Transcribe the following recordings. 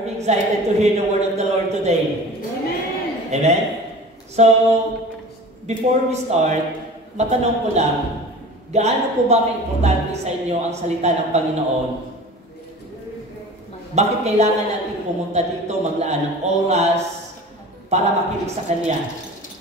Are we excited to hear the word of the Lord today? Amen. Amen? So, before we start, matanong ko lang, gaano po ba ka-importante sa inyo ang salita ng Panginoon? Bakit kailangan natin pumunta dito, maglaan ng oras para makinig sa Kanya?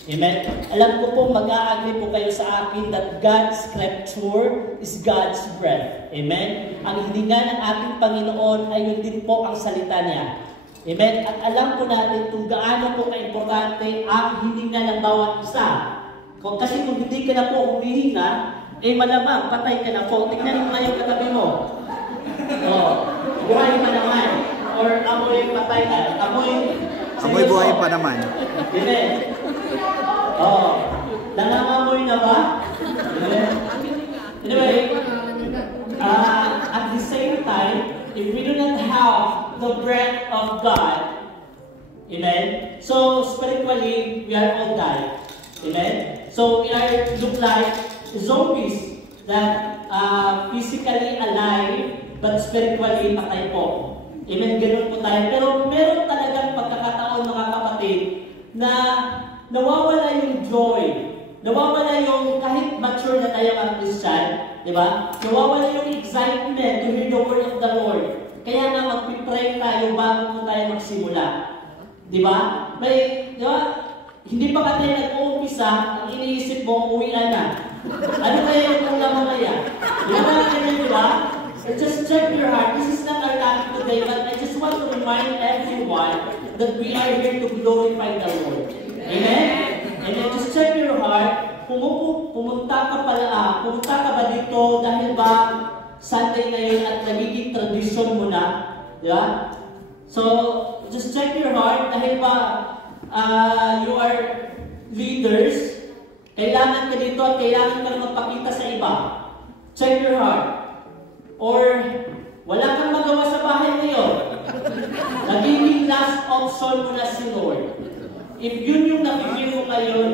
Amen? Alam ko po, mag-a-agree po kayo sa akin that God's scripture is God's breath. Amen? Ang hininga ng ating Panginoon ay yun din po ang salita niya. Amen? At alam po natin kung gaano po ka-importante ang hininga ng bawat isa. Kasi kung hindi ka na po humihinga, eh malamang patay ka na po. Tignan mo nga yung katabi mo. Buhay pa naman. Or amoy patay na. Amoy buhay pa naman. Amen? Nangangamoy na ba? Anyway, at the same time, if we do not have the breath of God, amen? So, spiritually, we are all died. Amen? So, we look like zombies that physically alive, but spiritually patay po. Amen? Ganun po tayo. Pero meron talagang pagkakataon, mga kapatid, na nawawala yung joy. Nawawala yung kahit mature na tayo ang Christian, di ba? Nawawala yung excitement to hear the word of the Lord. Kaya nga magpipray tayo bago po tayo magsimula. Di ba? Di ba? Hindi pa ka tayo nag-uumpisa, ang iniisip mo, uwi na. Ano kaya yung ulam mamaya? Yan na ganyan, di ba? Just check your heart. This is not our topic today, but I just want to remind everyone that we are here to glorify the Lord. Amen? And then just check your heart. Pumunta ka ba dito dahil ba Sunday na yun at nagiging tradition mo na? Di ba? So, just check your heart. Dahil ba you are leaders, kailangan ka dito at kailangan ka magpakita sa iba. Check your heart. Or wala kang magawa sa bahay ngayon. Nagiging last option mo na si Lord. If yun yung napipil mo ngayon,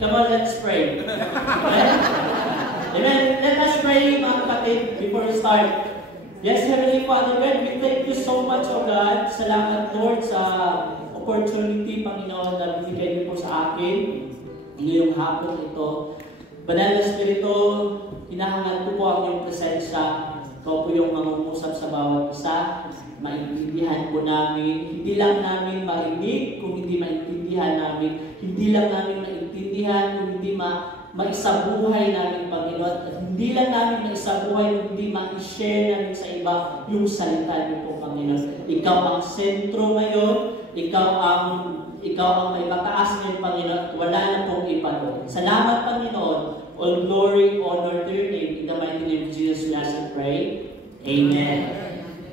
come on, let's pray. Amen? Amen. Let us pray, mga kapatid, before we start. Yes, Heavenly Father God, we thank you so much, O God. Salamat, Lord, sa opportunity, Panginoon, na binigay niyo po sa akin ngayong hapon ito. Banal na Espiritu, hinahangan ko po ang iyong presensya. Ikaw po yung mangungusap sa bawat isa. Maintindihan po namin. Hindi lang namin marinig kung hindi maintindihan namin. Hindi lang namin maintindihan kung hindi maisabuhay namin, Panginoon. At hindi lang namin maisabuhay kung hindi ma-share namin sa iba yung salita niyo po, Panginoon. Ikaw ang sentro ngayon. Ikaw ang may mataas ngayon, Panginoon. At wala na pong iba doon. Salamat, Panginoon. All glory, honor to your name. In the mighty name of Jesus, we ask and pray. Amen.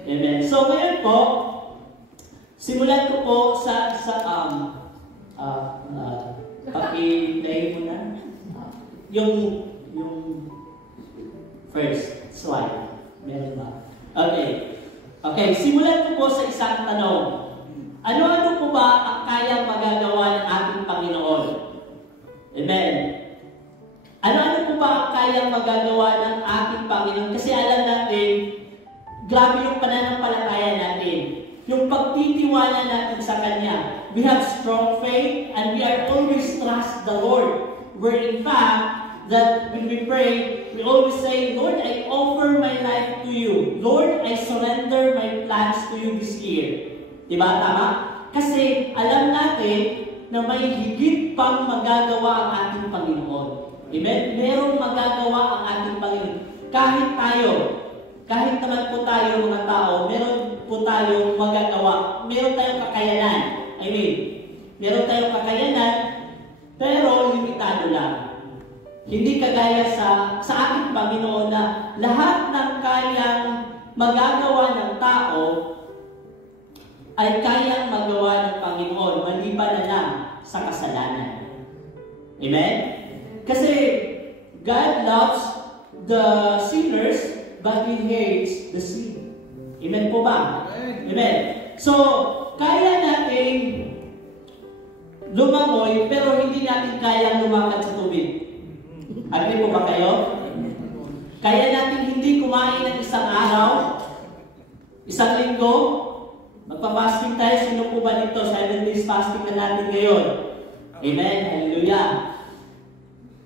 Amen. So ngayon po, simulan ko po sa paki-play mo na yung first slide. Meron ba? Okay, simulan ko po sa isang tanong. Ano-ano po ba ang kayang magagawa ng ating Panginoon? Amen. Ano-ano po ba ang kayang magagawa ng ating Panginoon? Kasi alam natin, grabe yung pananampalataya natin. Yung pagtitiwala natin sa Kanya. We have strong faith and we are always trust the Lord. Where in fact, that when we pray, we always say, Lord, I offer my life to you. Lord, I surrender my plans to you this year. Diba? Tama? Kasi alam natin na may higit pang magagawa ang ating Panginoon. Amen? Merong magagawa ang ating Panginoon. Kahit naman po tayo mga tao, meron po tayong magagawa. Meron tayong kakayanan. Meron tayong kakayanan, pero limitado lang. Hindi kagaya sa ating Panginoon na lahat ng kayang magagawa ng tao ay kayang magawa ng Panginoon, maliban na lang sa kasalanan. Amen? Kasi God loves the sinners, but He hates the sin. Amen po ba? Amen. So, kaya natin lumangoy, pero hindi natin kaya lumakad sa tubig. Agree po ba kayo? Kaya natin hindi kumain ng isang araw, isang linggo, Magpa-fasting tayo. Sino po ba dito? 7 days fasting na natin ngayon. Amen. Hallelujah.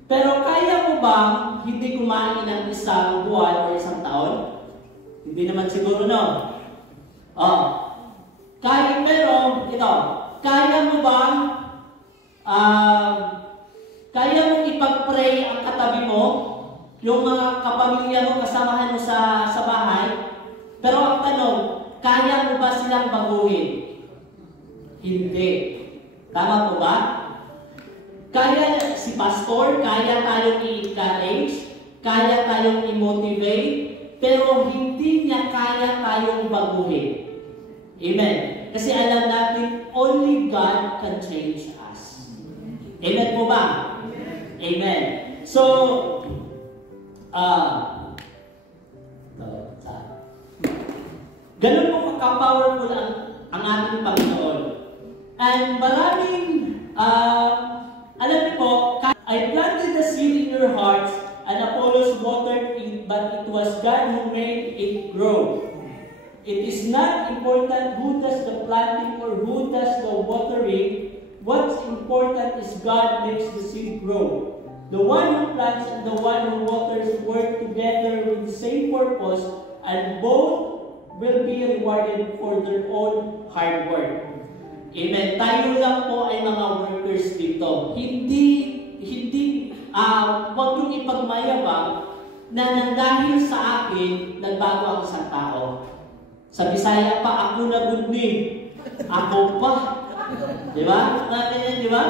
Pero kaya mo bang hindi kumain ng isang buwan o isang taon? Hindi naman siguro, no? Kaya, pero, ito, kaya mo bang kaya mong ipag-pray ang katabi mo, yung mga kapamilya mo, kasamahan mo sa bahay, pero ang tanong, kaya mo ba silang baguhin? Hindi. Tama po ba? Kaya si pastor, kaya tayong i-encourage, kaya tayong i-motivate, pero hindi niya kaya tayong baguhin. Amen. Kasi alam natin, only God can change us. Amen po ba? Amen. So, ganun po ka-powerful ang ating Panginoon. And maraming, alam niyo po, I planted the seed in your hearts, and Apollos watered it, but it was God who made it grow. It is not important who does the planting or who does the watering. What's important is God makes the seed grow. The one who plants and the one who waters work together with the same purpose, and both will be rewarded for their own hard work. Amen. Tayo lang po ay mga workers dito. Huwag yung ipagmayabang na nang dahil sa akin, nagbago ang isang tao. Sa Bisaya pa, ako na gundin. Ako pa. Di ba? Di ba?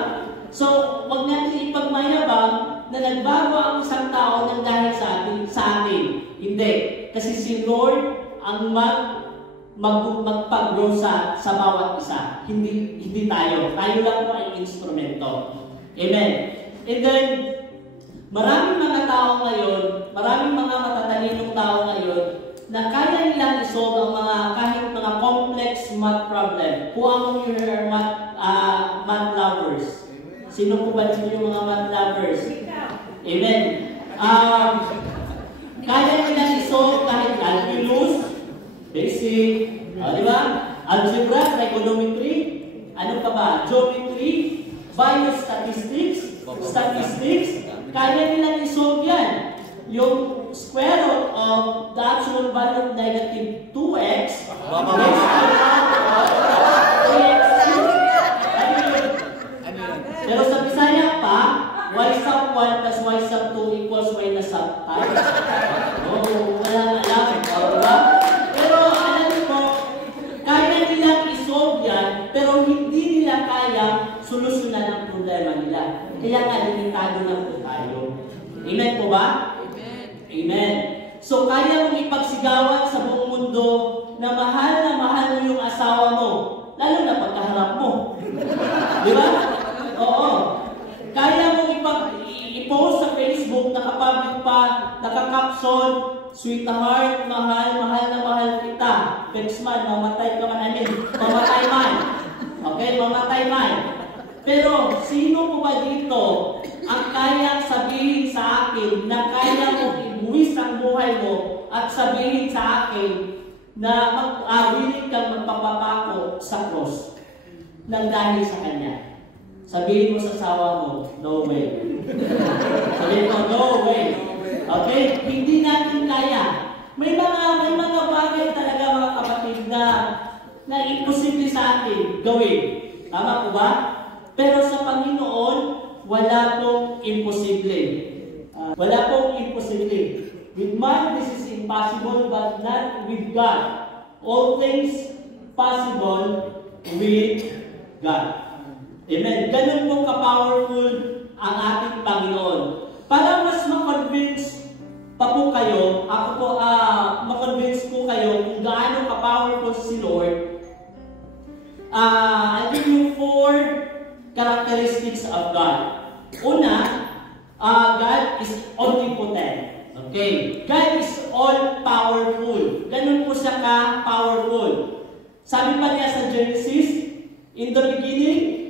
So, huwag natin ipagmayabang na nagbago ang isang tao nang dahil sa atin. Hindi. Kasi si Lord ang magpag-grow sa bawat isa. Hindi tayo. Tayo lang po ay instrumento. Amen. And then, maraming mga tao ngayon, maraming mga matatalinong tao ngayon, na kaya nilang isolve ang kahit mga complex math problem. Who among you are math lovers? Sino po ba dito yung mga math lovers? Amen. Kaya nilang isolve kahit calculus, basic, di ba? Algebra, trigonometry, ano pa ba? Geometry, biostatistics, statistics, kaya nilang isolve yan. Yung square root of the actual value of negative 2x pero sa Bisaya pa, y sub 1 plus y sub 2 equals y na sub 5. Wala na alam. Diba? Pero alam niyo po, kaya nilang isolve yan, pero hindi nila kaya solusyonan ang problema nila. Kaya nga, limitado lang po tayo. Amen po ba? Amen. So, kaya mong ipagsigawan sa buong mundo na mahal mo yung asawa mo, lalo na pagkaharap mo. Di ba? Oo. Kaya mong i-post sa Facebook, nakapublic pa, nakakapson, sweetheart, mahal na mahal kita. Bexman, mamatay ka man. Mamatay man. Okay, mamatay man. Pero, sino po ba dito ang kayang sabihin sa akin na kaya mong ibuwis ang buhay mo at sabihin sa akin na willing kang magpapapako sa cross nang dahil sa Kanya? Sabihin mo sa asawa mo, no way. Sabihin mo, no way. Okay? Hindi natin kaya. May mga bagay talaga mga kapatid na imposible sa atin gawin. Tama po ba? Pero sa Panginoon, wala pong imposible. Wala pong imposible. With man, this is impossible, but not with God. All things possible with God. Amen. Ganun po ka-powerful ang ating Panginoon. Para mas ma-convince pa po kayo, ma-convince po kayo kung gaano ka-powerful si Lord, I'll give you 4 characteristics of God. Una, God is omnipotent. Okay? God is all-powerful. Ganun po siya ka-powerful. Sabi pa niya sa Genesis, in the beginning,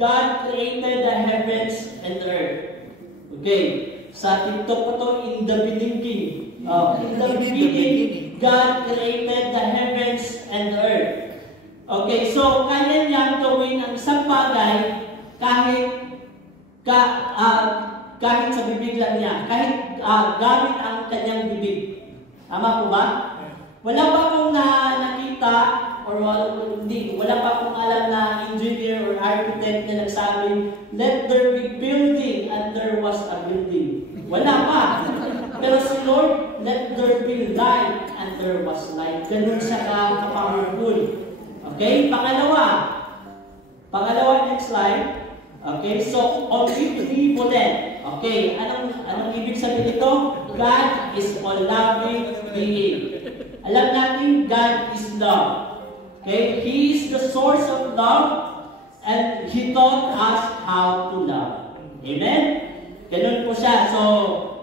God created the heavens and the earth. Okay? Sa TikTok po to, in the beginning. In the beginning, God created the heavens and the earth. Okay, so kaya niyang gawin ang isang bagay kahit sa bibig lang niya, kahit gamit ang kanyang bibig. Tama po ba? Wala pa akong nakita or wala pa akong alam na engineer or architect na nagsabi, let there be building and there was a building. Wala pa. Pero si Lord, let there be light and there was light. Ganun siya ka-powerful. Okay? Pangalawa, next slide. Okay, so omnipotent. Okay, anong ibig sabihin ito? God is all-loving being. Alam natin, God is love. Okay, He is the source of love and He taught us how to love. Amen? Ganun po siya. So,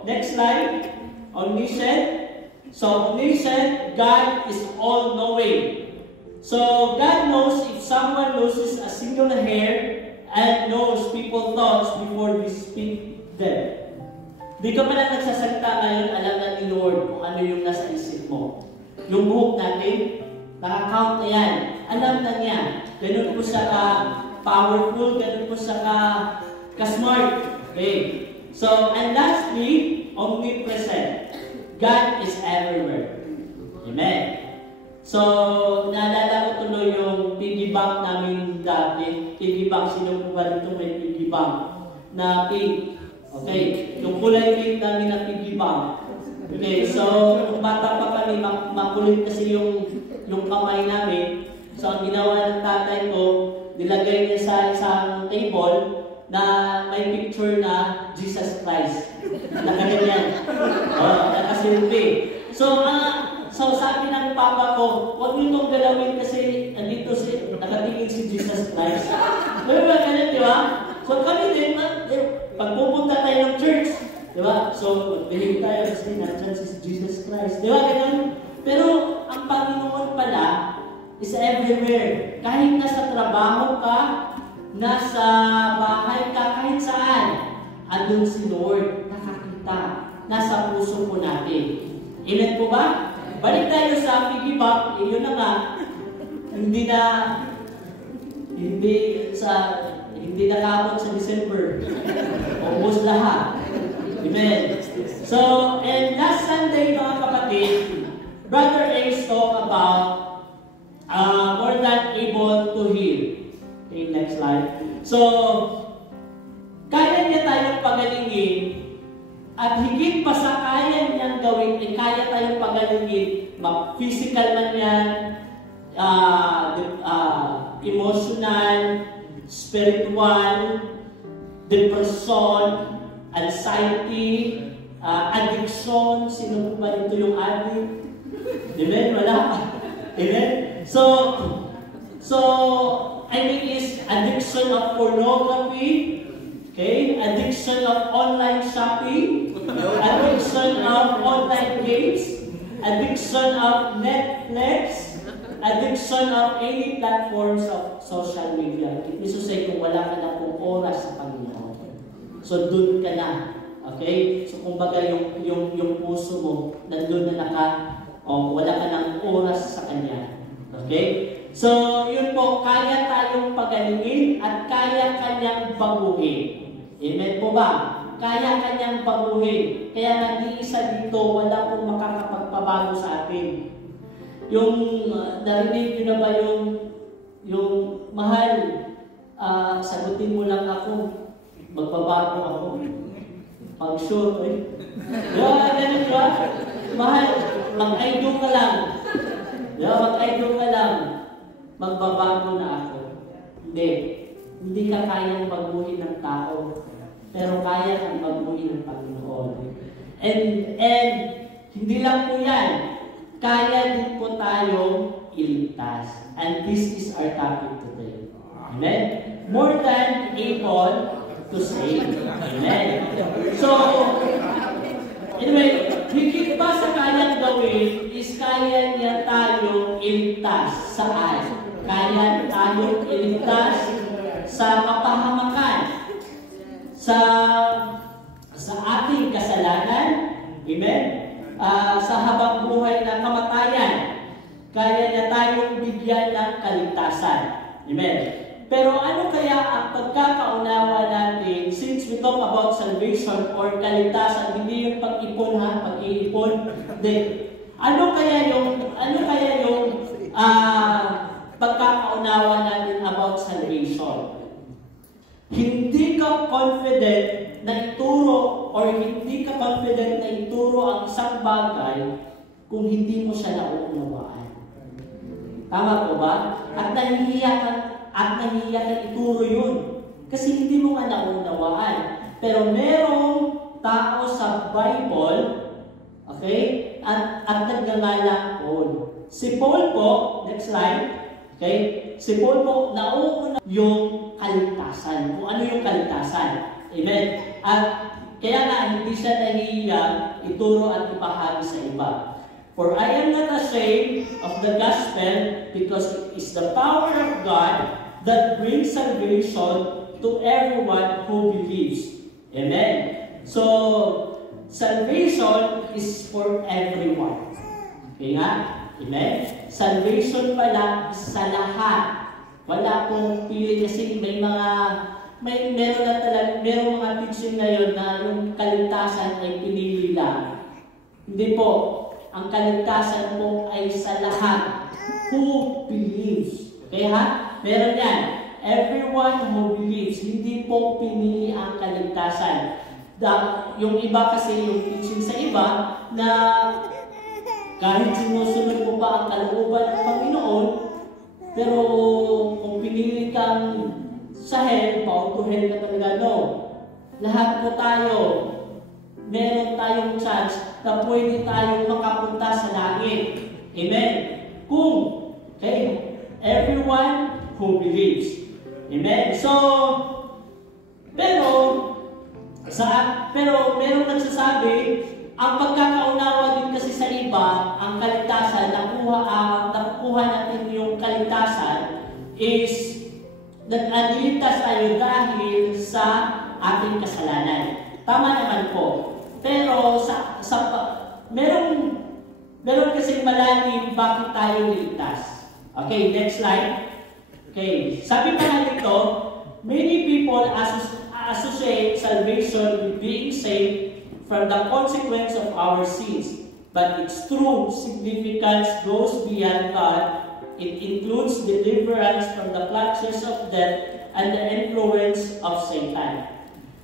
next slide. Omniscient. So, omniscient, God is all-knowing. So, God knows if someone loses a single hair and knows people's thoughts before we speak them. Di ka pala nagsasalita ngayon, alam na ni Lord kung ano yung nasa isip mo. Yung buhok natin, naka-count na yan. Alam na niya. Ganun po siya ka-powerful, ganun po siya ka-smart. Okay. So, and lastly, omnipresent. God is everywhere. Amen. So, naalala ko tuloy yung piggy bank namin dati. Piggy bank, sino po ba dito may piggy bank? Na pig. Okay, yung kulay pink namin na piggy bank. Okay, so, kung bata pa kami, makulit kasi yung kamay namin. So, ang ginawa ng tatay ko, nilagay niya sa isang table na may picture na Jesus Christ. Nakaganyan. Nakasilpi. So sabi ng papa ko, huwag niyo itong galawin kasi nandito nakatingin si Jesus Christ. Pero ba ganyan, di ba? So kami din, pag pupunta tayo ng church, di ba? So magdilig tayo kasi nandiyan si Jesus Christ. Di ba ganyan? Pero ang Panginoon pala is everywhere. Kahit nasa trabaho ka, nasa bahay ka, kahit saan, andun si Lord, nakakita, nasa puso po natin. Amen po ba? Balik tayo sa piggy bank, yun na nga, hindi nakabot sa December. Ubus lahat. Amen. So, and last Sunday, mga kapatid, Brother Ace talked about more than able to heal. Okay, next slide. So, kaya niya tayong pagalingin at higit pa sa kaya niyang gawin, kaya tayong pagalingin, physical man yan, emotional, spiritual, depression, anxiety, addiction. Sino po ba dito yung addict? Amen? Wala. Amen? So, I mean, is addiction of pornography, okay? Addiction of online shopping, addiction of online games, addiction of Netflix, addiction of any platforms of social media. Iso say kung wala ka na pong oras sa Panginoon. So, dun ka na. Okay? So, kumbaga yung puso mo, nandun na wala ka ng oras sa Kanya. Okay? So, yun po, kaya tayong pagalingin at kaya Kanyang baguhin. Amen po ba? Kaya Kanyang baguhin. Kaya nag-iisa dito, wala pong makakapagpabago sa atin. Yung, narinig nyo na ba yung mahal, sagutin mo lang ako, magbabago ako. Pag-sure, ganun ba? Mahal, mag-idol ka lang. Mag-idol ka lang. Magbabago na ako. Hindi ka kayang baguhin ng tao, pero kaya kang baguhin ng Panginoon. And hindi lang po yan, kaya din po tayong iligtas. And this is our topic today. Amen? More than able to save. Amen? So, anyway, higit pa sa kayang gawin is kaya niya tayong iligtas. Saan? Kaya tayong iligtas sa kapahamakan, sa ating kasalanan, amen? Sa habang buhay na kamatayan. kaya niya tayong bigyan ng kaligtasan. Amen. Pero ano kaya ang pagkakaunawa natin since we talk about salvation or kaligtasan, hindi yung pag-ipon pag-iipon. Ano kaya yung pagkakaunawa natin about salvation? Hindi ka confident na ituro or hindi ka confident na ituro ang isang bagay kung hindi mo siya nauunawaan. Tama po ba? At nahihiya ka ituro yun. Kasi hindi mo nga naunawaan. Pero merong tao sa Bible, okay? At nagngangalang Paul. Si Paul po, next slide, okay? Si Paul po, nauuna yung kaligtasan. Kung ano yung kaligtasan. Amen? At kaya nga, hindi siya nahihiya ituro at ipahagi sa iba. For I am not ashamed of the gospel because it is the power of God that brings salvation to everyone who believes. Amen? So, salvation is for everyone. Okay nga? Amen? Salvation pala sa lahat. Wala pong pili kasi meron mga teaching ngayon na yung kaligtasan ay pinili lang. Hindi po. Ang kaligtasan po ay sa lahat who believes. Okay ha? Meron yan. Everyone who believes. Hindi po pinili ang kaligtasan. Yung iba kasi, yung teaching sa iba, na kahit sinusunod mo pa ang kalooban ng Panginoon, pero kung pinili kang sa hell, pautuhin ka talaga, no. Lahat po tayo, meron tayong chance na pwede tayong makapunta sa langit. Amen? Everyone who believes. Amen? So, pero meron nagsasabi, ang pagkakaunawa din kasi sa iba, ang kaligtasan, nakukuha natin yung kaligtasan is naniligtas tayo dahil sa ating kasalanan. Tama naman po. Pero meron kasi malalim bakit tayo niligtas. Okay, next slide. Okay, sabi pa nga dito, many people associate salvation with being saved from the consequence of our sins. But its true significance goes beyond God. It includes deliverance from the clutches of death and the influence of Satan.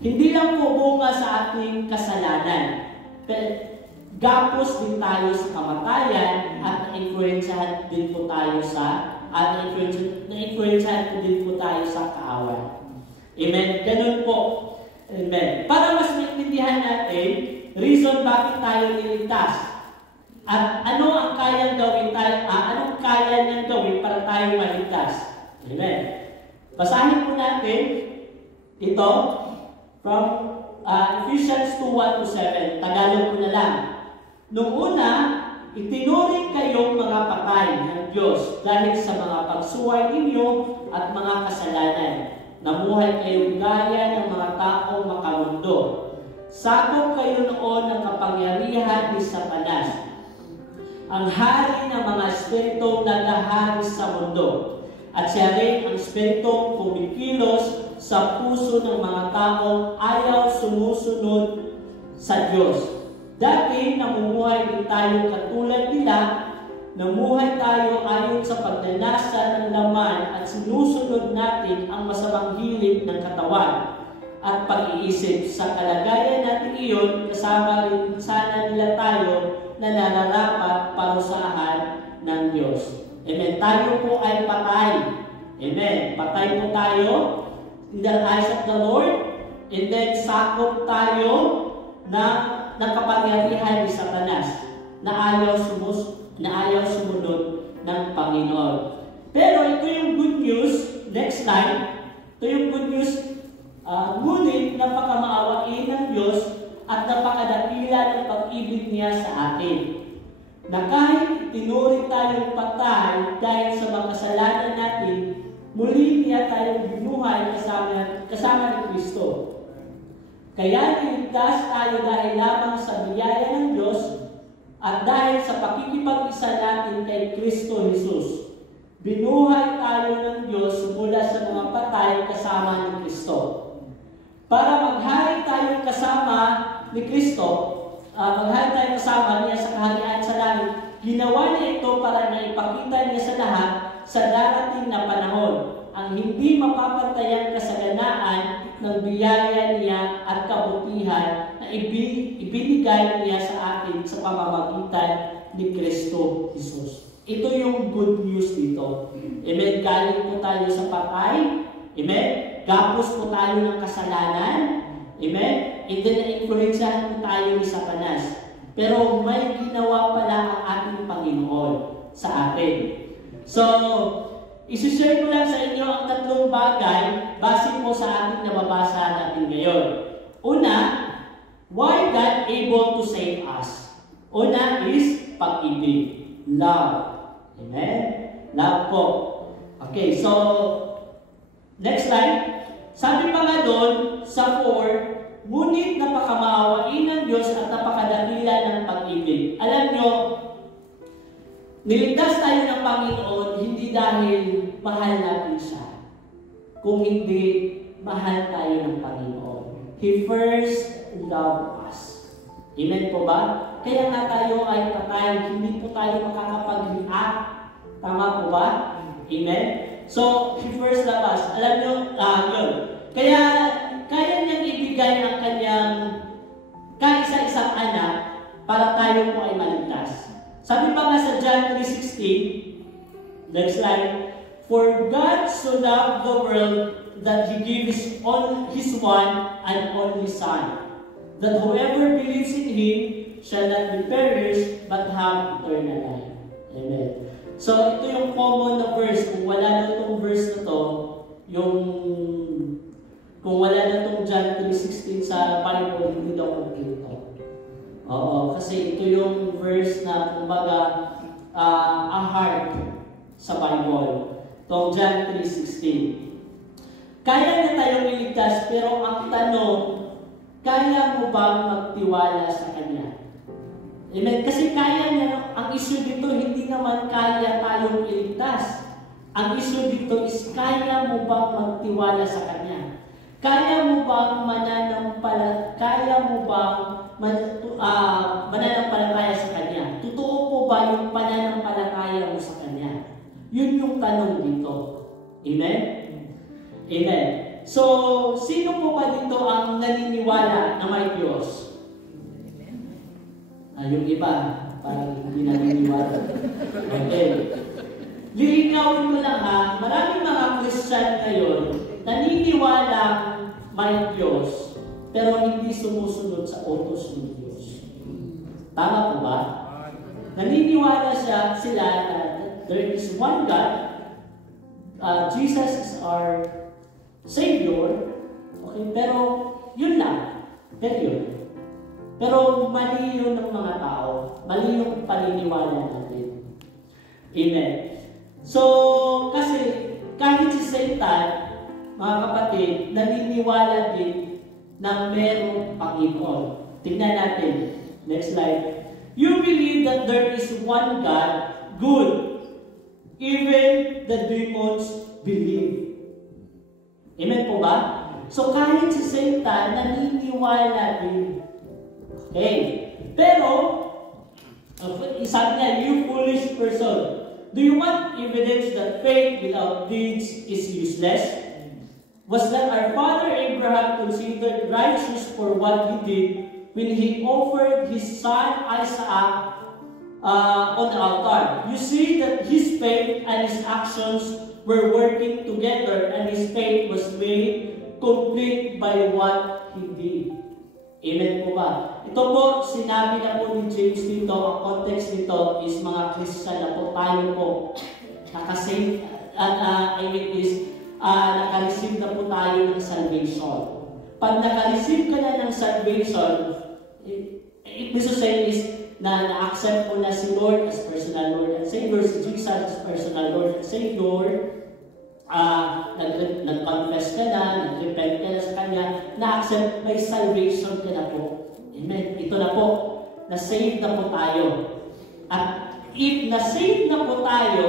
Hindi lang po bunga sa ating kasalanan. Gapos din tayo sa kamatayan at na-influensyahan din po tayo sa kaawan. Amen? Ganun po. Amen. Para mas maintindihan natin, reason bakit tayo niligtas. At ano ang kayang gawin anong kaya niyang gawin para tayo maligtas. Amen. Basahin po natin ito from Ephesians 2:1-7. Tagalog ko na lang. Noong una, itinuring kayong mga patay ng Diyos dahil sa mga pagsuway ninyo at mga kasalanan. Namuhay kayong gaya ng mga taong makamundo. Sakop kayo noon ng kapangyarihan ni Satanas, ang hari ng mga espiritong nagahari sa mundo. At siya rin ang espiritong kumikilos sa puso ng mga taong ayaw sumusunod sa Diyos. Dati, namumuhay din tayo katulad nila. Namuhay tayo ayon sa pagnanasa ng laman at sinusunod natin ang masamang hilig ng katawan at pag-iisip. Sa kalagayan natin iyon, kasama rin sana nila tayo na nararapat parusahan ng Diyos. Amen. Tayo po ay patay. Amen. Patay po tayo in the eyes of the Lord. And then sakop tayo ng kapangyarihan ni Satanas na ayaw sumunod ng Panginoon. Pero ito yung good news. Next slide. Ito yung good news. Ngunit napakamaawain ng Diyos at napakadakila ng pag-ibig niya sa atin. Na kahit tinuring tayong patay dahil sa mga kasalanan natin, muli niya tayong binuhay kasama ni Kristo. Kaya niligtas tayo dahil lamang sa biyaya ng Diyos At dahil sa pakikipag-isa natin kay Kristo Jesus, binuhay tayo ng Diyos mula sa mga patay kasama ni Kristo. Para maghari tayo kasama ni Kristo, maghari tayo kasama niya sa kaharian sa langit, ginawa niya ito para na ipakita niya sa lahat sa darating na panahon ang hindi mapapantayang kasaganaan ng biyaya niya at kabutihan na ibinigay niya sa atin sa pamamagitan ni Kristo Jesus. Ito yung good news dito. Amen? Galing po tayo sa patay. Amen? Gapos po tayo ng kasalanan. Amen? And then na-influensyahan po tayo ni Satanas. Pero may ginawa pala ang ating Panginoon sa atin. So, isi-share ko lang sa inyo ang tatlong bagay base po sa ating nababasa natin ngayon. Una, why God able to save us? Una is pag-ibig. Love. Amen? Love po. Okay, so, next slide. Sabi pa nga doon sa 4, ngunit napakamaawain ng Diyos at napakadakila ng pag-ibig. Alam nyo, niligtas tayo ng Panginoon hindi dahil mahal natin siya. Kung hindi, mahal tayo ng Panginoon. He first loved us. Amen po ba? Kaya nga tayo ay patay, hindi po tayo makakapag-react. Tama po ba? Amen? So, He first loved us. Alam nyo, yun. Kaya niyang ibigay ang kanyang kaisa-isang anak para tayo po ay maligtas. Sabi pa nga sa John 3:16, next slide, for God so loved the world that He gave His one and only Son, that whoever believes in Him shall not be perished but have eternal life. Amen. So, ito yung common na verse. Kung wala na itong verse na to, kung wala na itong John 3:16 sa Bible, hindi daw complete to. Oo, kasi ito yung verse na, kumbaga, a heart sa Bible. Itong John 3:16. Kaya na tayong iligtas, pero ang tanong, kaya mo bang magtiwala sa Kanya? Amen? Kasi kaya niya, ang issue dito, hindi naman kaya tayong iligtas. Ang issue dito is, kaya mo bang magtiwala sa Kanya? Kaya mo bang mananampalataya sa Kanya? Totoo po ba yung pananampalataya mo sa Kanya? Yun yung tanong dito. Amen? Amen. So, sino po ba dito ang naniniwala na may Diyos? Yung iba, parang hindi naniniwala. Okay. Lilinawin ko lang ha, maraming mga Christian ngayon, naniniwala may Diyos, pero hindi sumusunod sa utos ng Diyos. Tama po ba? Naniniwala sila na there is one God, Jesus is our Savior, okay, pero yun lang, period. Pero mali yun ng mga tao, mali yung paniniwala natin. Amen. So, kasi kahit si Satan, mga kapatid, naniniwala din na merong Panginoon. Tingnan natin. Next slide. You believe that there is one God, good. Even the demons believe. Amen po ba? So kahit si Satan, naniniwala din. Okay. Pero, sabi niya, you foolish person, do you want evidence that faith without deeds is useless? Was not our father Abraham considered righteous for what he did when he offered his son Isaac on the altar? You see that his faith and his actions were working together, and his faith was made complete by what he did. Amen po ba? Ito po, sinabi na po ni James dito, ang context nito is mga Christian na po, tayo po, nakareceive na po tayo ng salvation. Pag nakareceive ka na ng salvation, ibig sabihin is na na-accept mo na si Lord as personal Lord and Savior, si Jesus as personal Lord and Savior, nag-confess ka na, nag-repent ka na sa Kanya, na-accept, may salvation ka na po. Amen. Ito na po. na-save na po tayo. At if na-save na po tayo,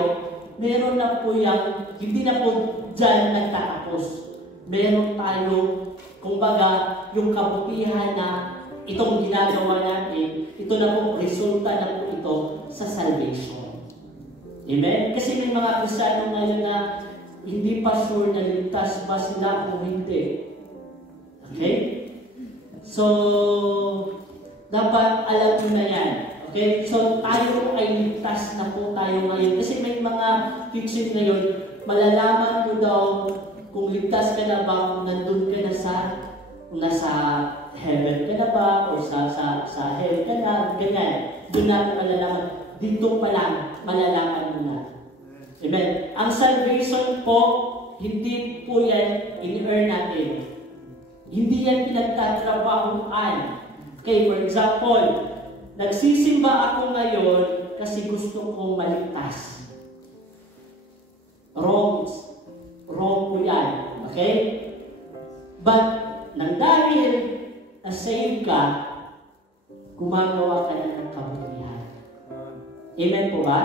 meron na po yung, hindi na po dyan nagtatapos. Meron tayo, kumbaga, yung kabutihan na itong ginagawa natin, ito na po, resulta na po ito sa salvation. Amen? Kasi may mga Kristiyano ngayon na hindi pa sure na ligtas ba sila o hindi. Okay? So, dapat alam mo na yan. Okay? So, tayo ay ligtas na po tayo ngayon. Kasi may mga teaching ngayon, malalaman mo daw kung ligtas ka na ba, kung nandun ka na kung nasa heaven ka na ba, o sa hell ka na, ganyan. Doon natin malalaman. Dito pa lang, malalaman mo na. Amen. Ang salvation po, hindi po yan in-earn natin. Hindi yan pinagtatrabahuan. Okay, for example, nagsisimba ako ngayon kasi gusto kong maligtas. Wrong po yan. Okay? But, nang dahil na-save ka, gumagawa ka na ng kabutihan. Amen po ba?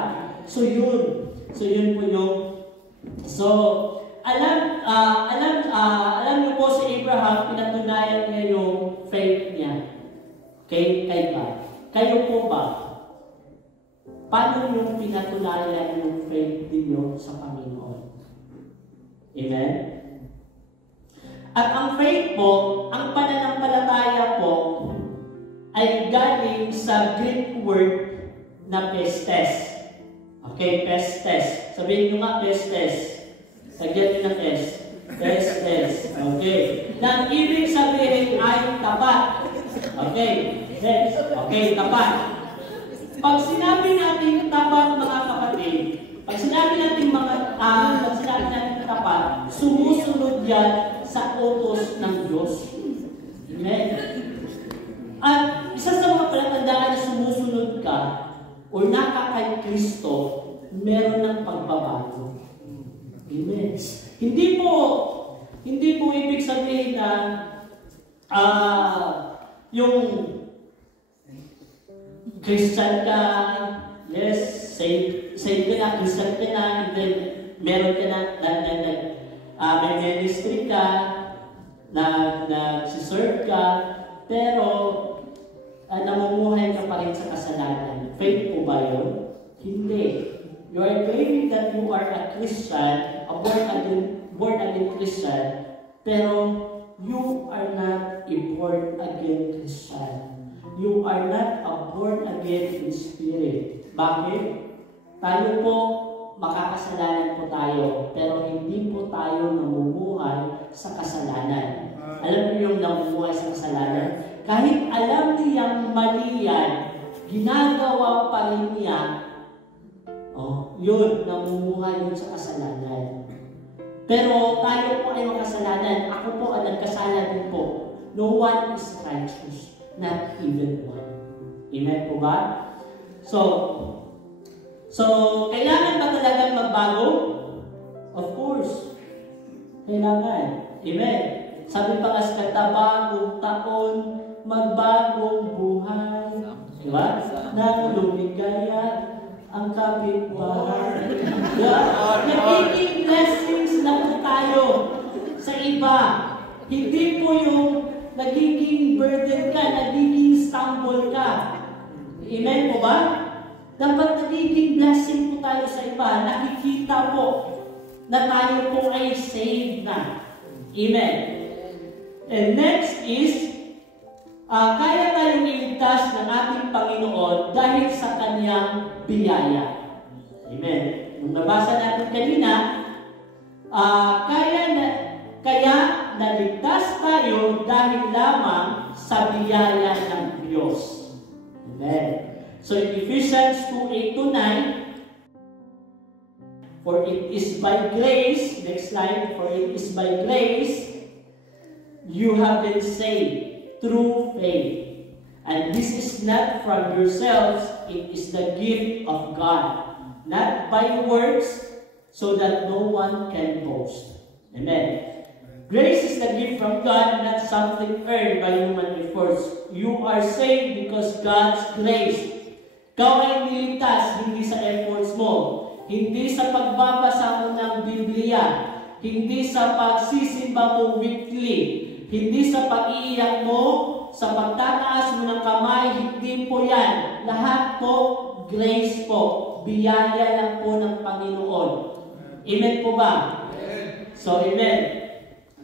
So yun po yung alam niyo po si Abraham, pinatunayan niya yung faith niya. Okay? Kay God. Kayo po ba? Paano yung pinatunayan yung faith niyo sa Panginoon? Amen? At ang faith po, ang pananampalataya po, ay galing sa Greek word na pistes. Okay, pestes. Sabihin nyo nga, pestes. Sagyan nyo ng S. Pestes. Okay. Nang ibig sabihin ay tapat. Okay. Yes. Okay, tapat. Pag sinabi natin tapat, mga kapatid, pag sinabi natin tapat, sumusunod yan sa utos ng Diyos. Amen. At isa sa mga palatandaan na sumusunod ka, o nakakay Kristo, meron ng pagbabago. Amen. Hindi po ibig sabihin na yung Christian ka, yes, save ka na, Christian ka na, and then meron ka na, may ministry ka, nagsiserve ka, pero namumuhay ka pa rin sa kasalanan. Faith po ba yun? Hindi. You are claiming that you are a Christian, a born-again Christian, pero you are not a born-again Christian. You are not a born-again in spirit. Bakit? Tayo po, makakasalanan po tayo, pero hindi po tayo namumuhay sa kasalanan. Alam niyo yung namumuhay sa kasalanan? Kahit alam niyang mali yan, ginagawa pa rin niya, yun, namumuhay yun sa kasalanan. Pero tayo po ay makasalanan. Ako po ang nagkasala din po. No one is righteous, not even one. Amen po ba? So, kailangan ba talagang magbago? Of course. Kailangan. Amen. Sabi pa nga sa kanta, bagong taon, magbagong buhay. Diba? Nang lumigaya ang kapitbahay. Nagiging blessings na po tayo sa iba. Hindi po yung nagiging burden ka, nagiging stumble ka. Amen po ba? Dapat nagiging blessing po tayo sa iba. Nakikita po na tayo po ay saved na. Amen. And next is, kaya tayong iligtas ng ating Panginoon dahil sa Kanyang biyaya. Amen. Nung nabasa natin kanina, kaya naligtas tayo dahil lamang sa biyaya ng Diyos. Amen. So in Ephesians 2:8-9, for it is by grace, next slide, for it is by grace you have been saved through faith. And this is not from yourselves, it is the gift of God, not by works, so that no one can boast. Amen. Grace is the gift from God, not something earned by human efforts. You are saved because God's grace. Ikaw ay niligtas hindi sa efforts mo, hindi sa pagbabasa mo ng Biblia, hindi sa pagsisimba mo weekly, hindi sa pag-iiyak mo, sa pagtataas mo ng kamay, hindi po yan. Lahat po, grace po. Biyaya lang po ng Panginoon. Amen po ba? Amen. So, amen.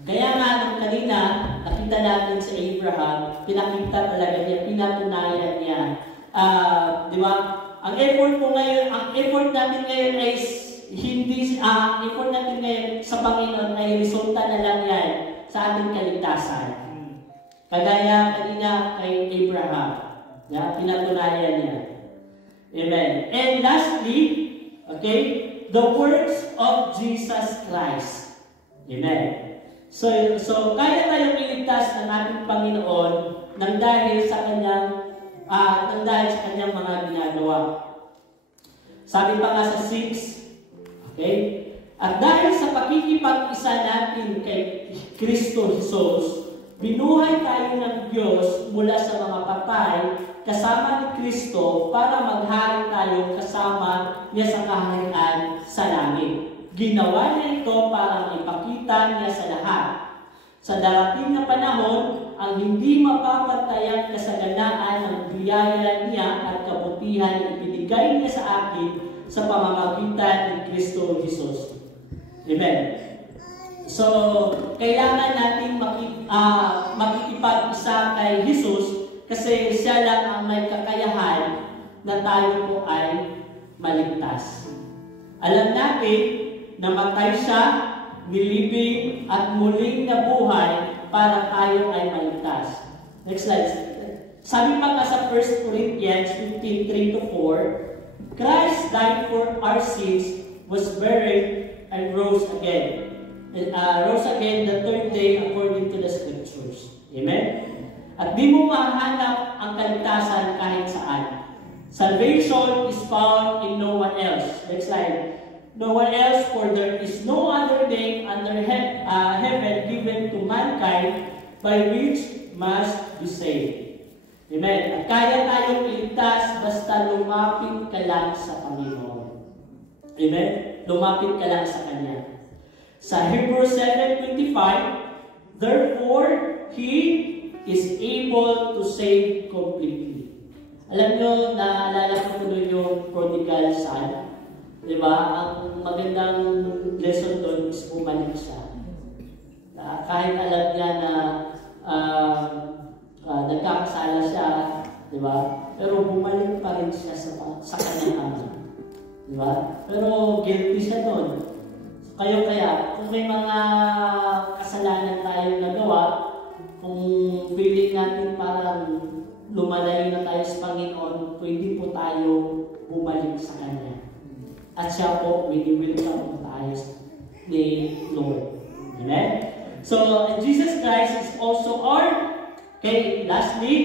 Kaya nga, nung kanina, nakita natin sa Abraham, pinakita talaga niya, pinatunayan niya. Di ba? Ang effort natin ngayon ay hindi, effort natin ngayon sa Panginoon ay resulta na lang yan sa ating kaligtasan. Kagaya kanina kay Abraham. Pinatunayan niya. Amen. And lastly, okay, the works of Jesus Christ. Amen. So kaya tayong iligtas ng ating Panginoon nang dahil sa kanyang mga ginagawa. Sabi pa nga sa 6, okay? At dahil sa pakikipag-isa natin kay Kristo Jesus, binuhay tayo ng Diyos mula sa mga patay kasama ni Kristo para maghari tayo kasama niya sa kaharian sa langit. Ginawa niya ito para ipakita niya sa lahat. Sa darating na panahon, ang hindi mapapatayang kasaganaan ng biyaya niya at kabutihan na ibinigay niya sa akin sa pamamagitan ni Kristo Jesus. Amen. So, kailangan natin makikipag-isa kay Jesus kasi siya lang ang may kakayahan na tayo po ay maligtas. Alam natin na matay siya, nilibing at muling nabuhay para tayo ay maligtas. Next slide. Sabi pa nga sa 1 Corinthians 15:3-4, Christ died for our sins, was buried, and rose again. Rose again the third day according to the Scriptures. Amen? At di mo mahanap ang kaligtasan kahit saan. Salvation is found in no one else. Next slide. No one else, for there is no other name under heaven given to mankind by which must be saved. Amen. At kaya tayong iligtas basta lumapit ka lang sa Panginoon. Amen? Lumapit ka lang sa Kanya. Sa Hebrews 7:25, therefore, He is able to save completely. Alam nyo, naalala ko tuloy yung prodigal son. Diba? Ang magandang lesson doon is bumalik siya. Kahit alam niya na nagkakasala siya, diba? Pero bumalik pa rin siya sa kanyang ama. Diba? Pero guilty siya doon. Kaya, kung may mga kasalanan tayong nagawa, kung feeling natin parang lumalayo na tayo sa Panginoon, pwede po tayo bumalik sa Kanya. At siya po, wini-welcome tayo ni Lord. Amen? So, Jesus Christ is also lastly,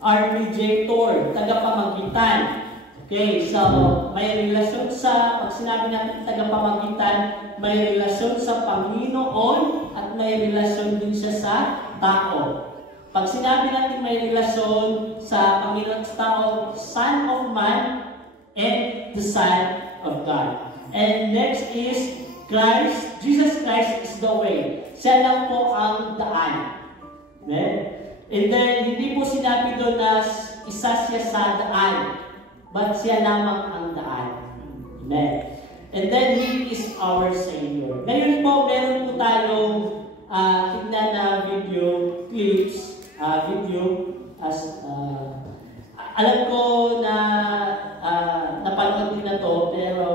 our mediator, tagapamagitan. Okay, so, may relasyon pag sinabi natin tagapamagitan, may relasyon sa Panginoon at may relasyon din siya sa tao. Pag sinabi natin may relasyon sa Panginoon sa tao, Son of Man, and the Son of God. And next is Christ. Jesus Christ is the way. Siya lang po ang daan. Amen? And then, hindi po sinabi doon na isa siya sa daan, but siya lamang ang daan. Amen? And then, He is our Savior. Ngayon po, meron po tayong tignan na video clips, alam ko na napanood din na to, pero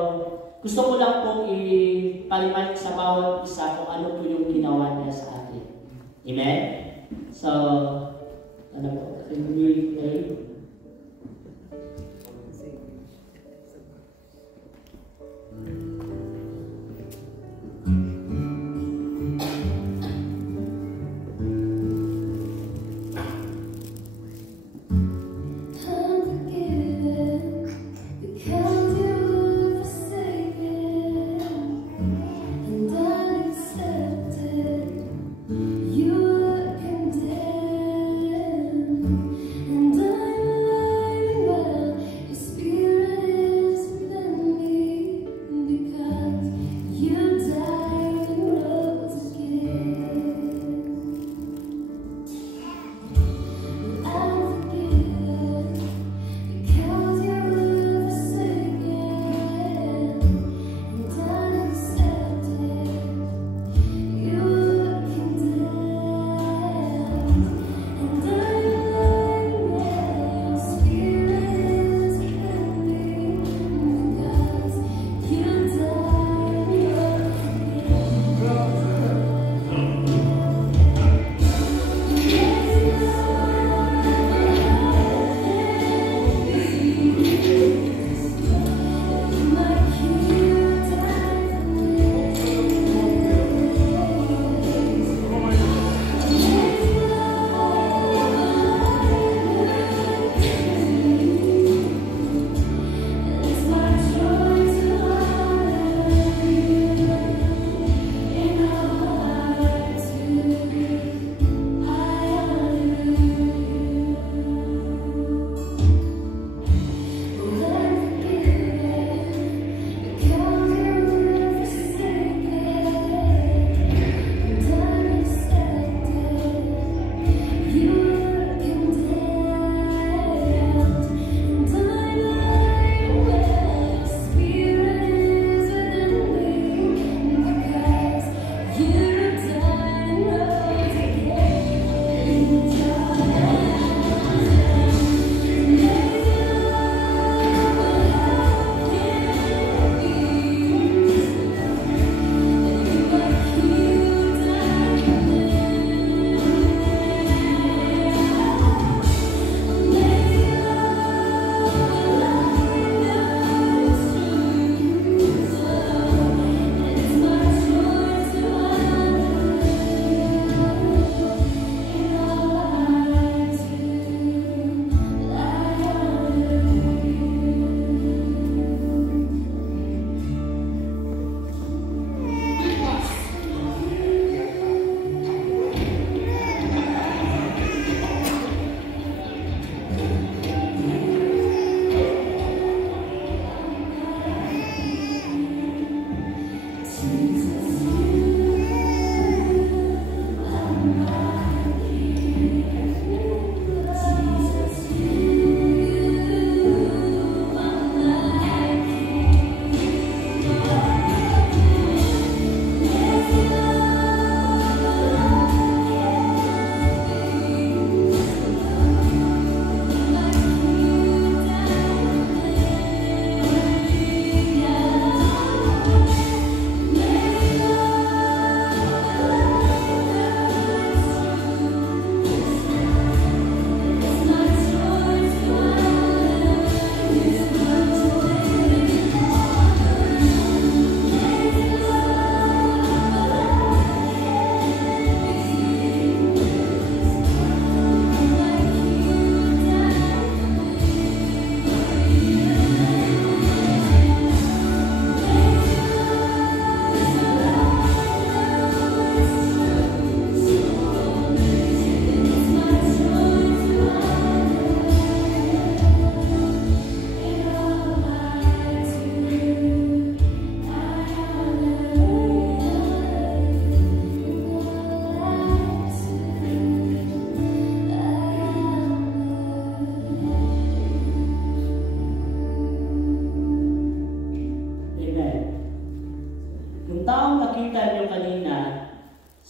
gusto ko lang pong ipaliwanag sa bawat isa kung ano po yung ginawa niya sa atin. Amen? So, ano po? Can we play? Because you were forsaken, and unaccepted.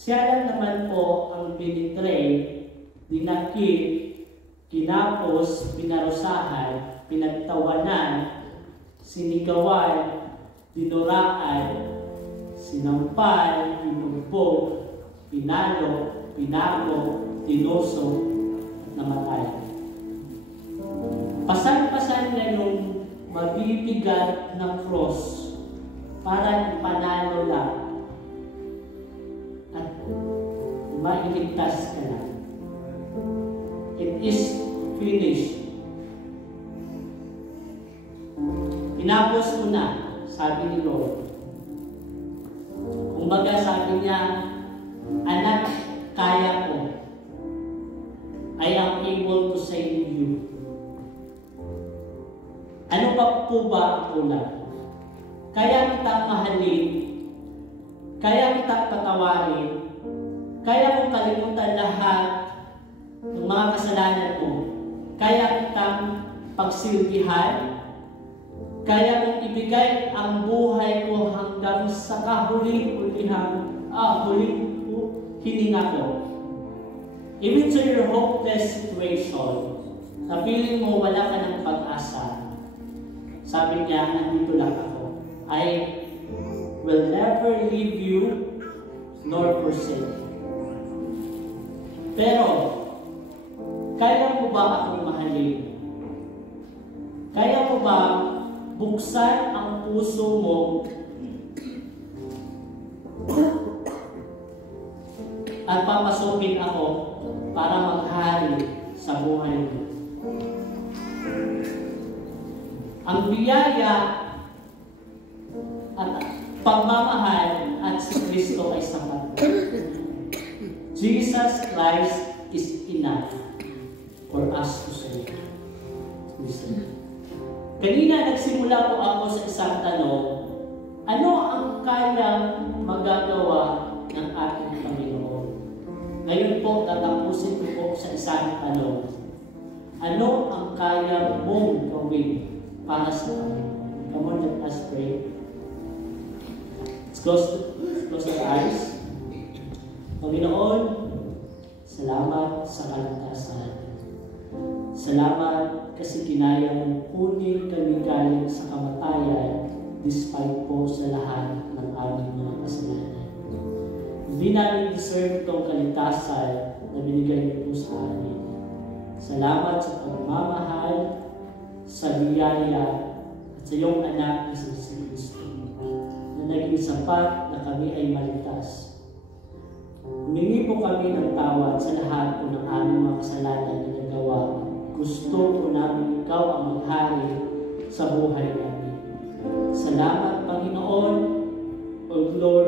Siya lang naman po ang binitray, dinakip, kinapos, pinarusahan, pinagtawanan, sinigawan, dinuraan, sinampal, pinugbog, pinalo, pinago, tinuso, at namatay. Pasan-pasan niya yung mabibigat na cross para ipanalo lang at mailigtas ka lang. It is finished. Pinapos mo na, sabi ni Lord. Kumbaga sabi niya, anak, kaya ko. I am able to save you. Ano pa po ba ang kulang? Kaya kita mahalin, kaya kita patawarin, kaya kong kalimutan lahat ng mga kasalanan mo, kaya kitang pagsilbihan, kaya kong ibigay ang buhay ko hanggang sa huling hininga ko. Even to your hopeless situation, na feeling mo wala ka ng pag-asa, sabi niya, nandito lang ako. I will never leave you nor forsake you. Pero, kaya mo ba akong mahalin? Kaya mo ba buksan ang puso mo at papasukin ako para maghari sa buhay mo? Ang biyaya at pagmamahal at si Kristo ay sapat. Jesus Christ is enough for us to save. Kanina nagsimula po ako sa isang tanong, ano ang kayang magagawa ng ating Panginoon? Ngayon po, tatapusin ko po sa isang tanong. Ano ang kayang mong gawin para sa Panginoon? Come on, let us pray. Let's close our eyes. Panginoon, salamat sa kaligtasan. Salamat kasi kinaya mong kunin kami galing sa kamatayan despite po sa lahat ng aming mga kasalanan. Hindi namin deserve itong kaligtasan na binigay niyo po sa amin. Salamat sa pagmamahal, sa biyaya, at sa iyong anak na si Kristo na naging sapat na kami ay maligtas. Humingi po kami ng tawad sa lahat po ng aming mga kasalanan na nagawa. Gusto po namin ikaw ang maghari sa buhay namin. Salamat, Panginoon, O Lord,